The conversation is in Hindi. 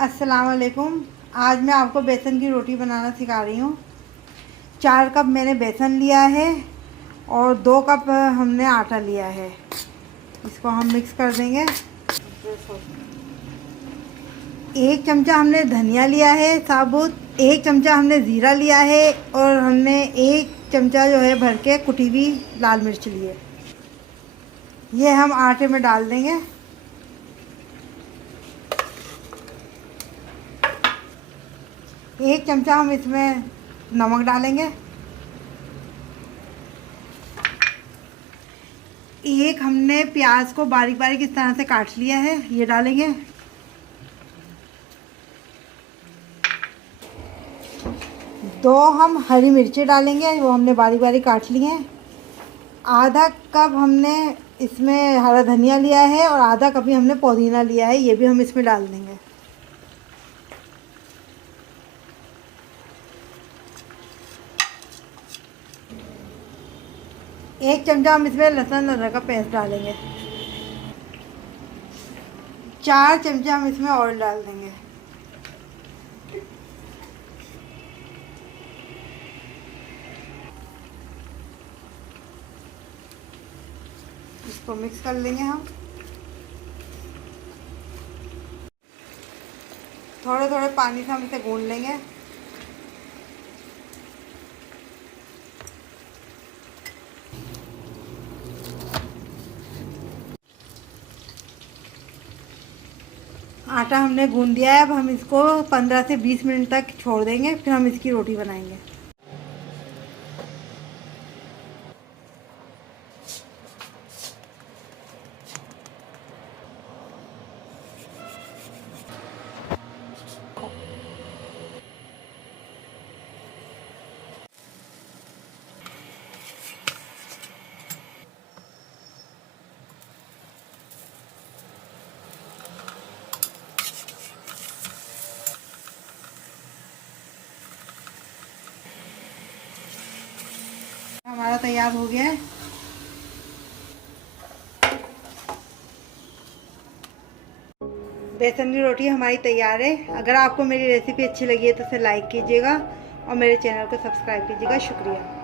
अस्सलाम वालेकुम। आज मैं आपको बेसन की रोटी बनाना सिखा रही हूँ। 4 कप मैंने बेसन लिया है और 2 कप हमने आटा लिया है। इसको हम मिक्स कर देंगे। 1 चमचा हमने धनिया लिया है साबुत, 1 चमचा हमने ज़ीरा लिया है और हमने 1 चमचा जो है भर के कुटी हुई लाल मिर्च ली है। ये हम आटे में डाल देंगे। 1 चमचा हम इसमें नमक डालेंगे। 1 हमने प्याज को बारीक बारीक इस तरह से काट लिया है, ये डालेंगे। 2 हम हरी मिर्ची डालेंगे, वो हमने बारीक बारीक काट ली हैं। आधा कप हमने इसमें हरा धनिया लिया है और आधा कप ही हमने पुदीना लिया है, ये भी हम इसमें डाल देंगे। 1 चमचा हम इसमें लहसुन अदरक का पेस्ट डालेंगे। 4 चमचा हम इसमें ऑयल डाल देंगे। इसको मिक्स कर लेंगे हम। थोड़े थोड़े पानी से हम इसे गूंद लेंगे। आटा हमने गूंद दिया है, अब हम इसको 15 से 20 मिनट तक छोड़ देंगे, फिर हम इसकी रोटी बनाएंगे। हमारा तैयार हो गया है। बेसन की रोटी हमारी तैयार है। अगर आपको मेरी रेसिपी अच्छी लगी है तो इसे लाइक कीजिएगा और मेरे चैनल को सब्सक्राइब कीजिएगा। शुक्रिया।